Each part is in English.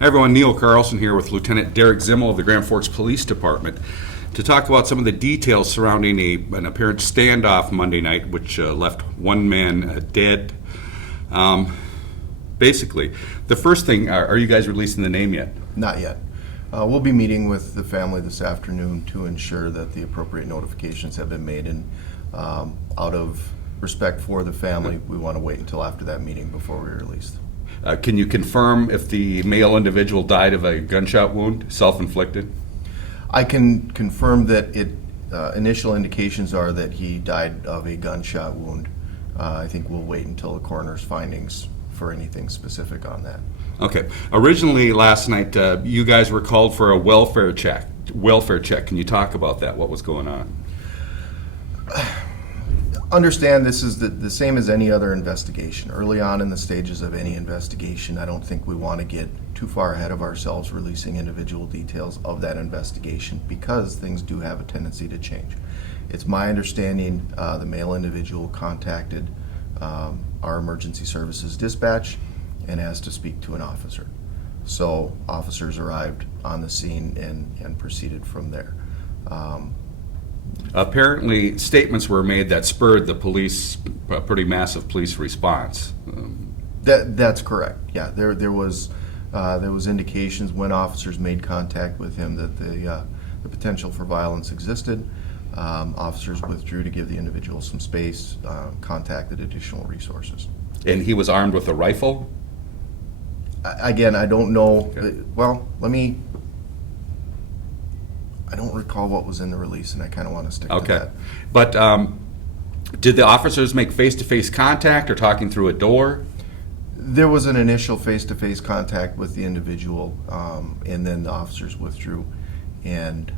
Hi everyone, Neil Carlson here with Lieutenant Derek Zimmel of the Grand Forks Police Department to talk about some of the details surrounding an apparent standoff Monday night, which left one man dead. Basically, the first thing, are you guys releasing the name yet? Not yet. We'll be meeting with the family this afternoon to ensure that the appropriate notifications have been made, and out of respect for the family, we want to wait until after that meeting before we release them. Can you confirm if the male individual died of a gunshot wound, self-inflicted? I can confirm that initial indications are that he died of a gunshot wound. I think we'll wait until the coroner's findings for anything specific on that. Okay. Originally last night, you guys were called for a welfare check. Can you talk about that? What was going on? Understand this is the same as any other investigation. Early on in the stages of any investigation, I don't think we want to get too far ahead of ourselves releasing individual details of that investigation because things do have a tendency to change. It's my understanding the male individual contacted our emergency services dispatch and asked to speak to an officer. So officers arrived on the scene and proceeded from there. Apparently, statements were made that spurred the police, a pretty massive police response. That's correct. Yeah, there was indications when officers made contact with him that the potential for violence existed. Officers withdrew to give the individual some space, contacted additional resources. And he was armed with a rifle? Again, I don't know. Okay. Well, I don't recall what was in the release, and I kind of want to stick to that. But did the officers make face-to-face contact or talking through a door? There was an initial face-to-face contact with the individual, and then the officers withdrew, and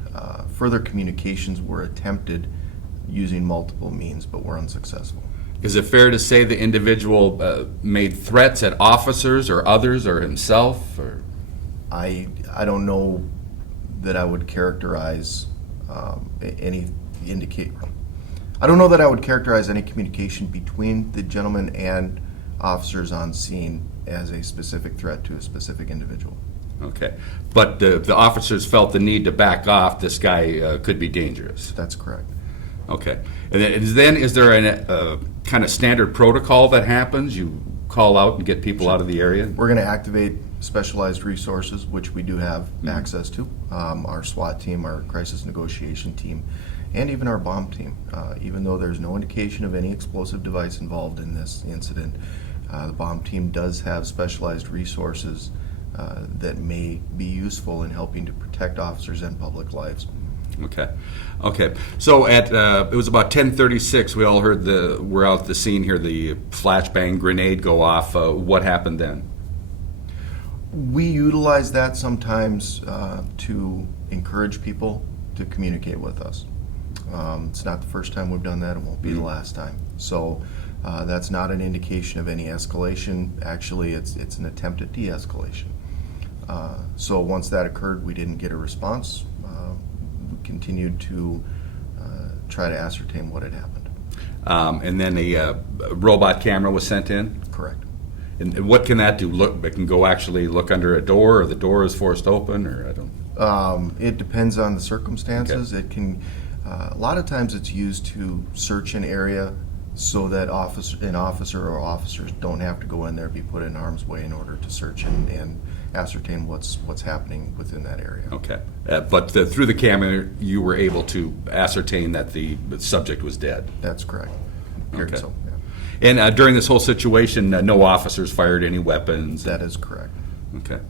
further communications were attempted using multiple means, but were unsuccessful. Is it fair to say the individual made threats at officers or others or himself? Or? I don't know that I would characterize any I don't know that I would characterize any communication between the gentleman and officers on scene as a specific threat to a specific individual. Okay. But the officers felt the need to back off. This guy could be dangerous. That's correct. Okay. And then is there a kind of standard protocol that happens? You call out and get people out of the area? We're going to activate specialized resources, which we do have access to. Our SWAT team, our crisis negotiation team, and even our bomb team. Even though there's no indication of any explosive device involved in this incident, the bomb team does have specialized resources that may be useful in helping to protect officers and public lives. Okay. So at it was about 10:36. We all heard we're out at the scene here. The flashbang grenade go off. What happened then? We utilize that sometimes to encourage people to communicate with us. It's not the first time we've done that. It won't be the last time. So that's not an indication of any escalation. Actually, it's an attempt at de-escalation. So once that occurred, we didn't get a response. We continued to try to ascertain what had happened. And then a robot camera was sent in? Correct. And what can that do? It can go actually look under a door, or the door is forced open, or I don't. It depends on the circumstances. Okay. It can. A lot of times, it's used to search an area so that an officer or officers don't have to go in there, be put in harm's way in order to search and ascertain what's happening within that area. Okay, but through the camera, you were able to ascertain that the subject was dead. That's correct. Okay. So, yeah. And during this whole situation, no officers fired any weapons? That is correct. Okay.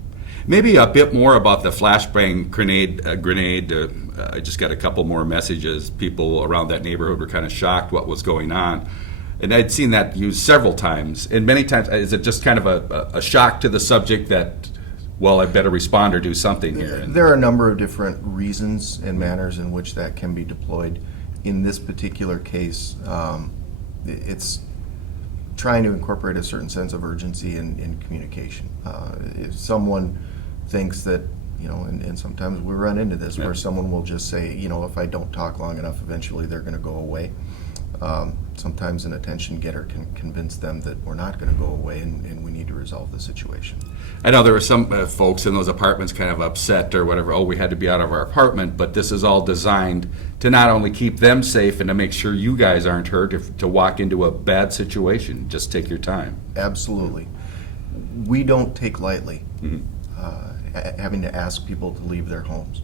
Maybe a bit more about the flashbang grenade. I just got a couple more messages. People around that neighborhood were kind of shocked what was going on. And I'd seen that used several times. And many times, is it just kind of a shock to the subject that, well, I better respond or do something here? There are a number of different reasons and manners in which that can be deployed. In this particular case, it's trying to incorporate a certain sense of urgency in communication. If someone thinks that, and sometimes we run into this where someone will just say, if I don't talk long enough, eventually they're going to go away. Sometimes an attention getter can convince them that we're not going to go away and we need to resolve the situation. I know there were some folks in those apartments kind of upset or whatever, oh, we had to be out of our apartment, but this is all designed to not only keep them safe and to make sure you guys aren't hurt, to walk into a bad situation. Just take your time. Absolutely. We don't take lightly having to ask people to leave their homes.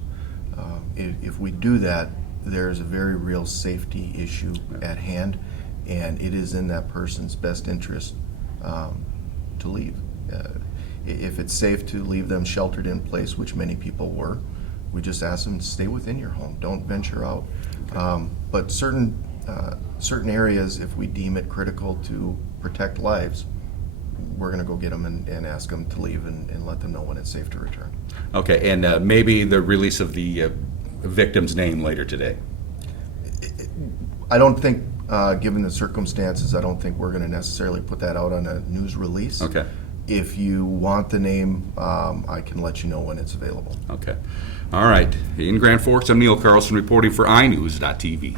If we do that, there's a very real safety issue at hand, and it is in that person's best interest to leave. If it's safe to leave them sheltered in place, which many people were, we just ask them to stay within your home. Don't venture out. But certain areas, if we deem it critical to protect lives, we're going to go get them and ask them to leave and let them know when it's safe to return. Okay, and maybe the release of the victim's name later today. I don't think, given the circumstances, I don't think we're going to necessarily put that out on a news release. Okay. If you want the name, I can let you know when it's available. Okay. All right. In Grand Forks, I'm Neil Carlson reporting for iNews.TV.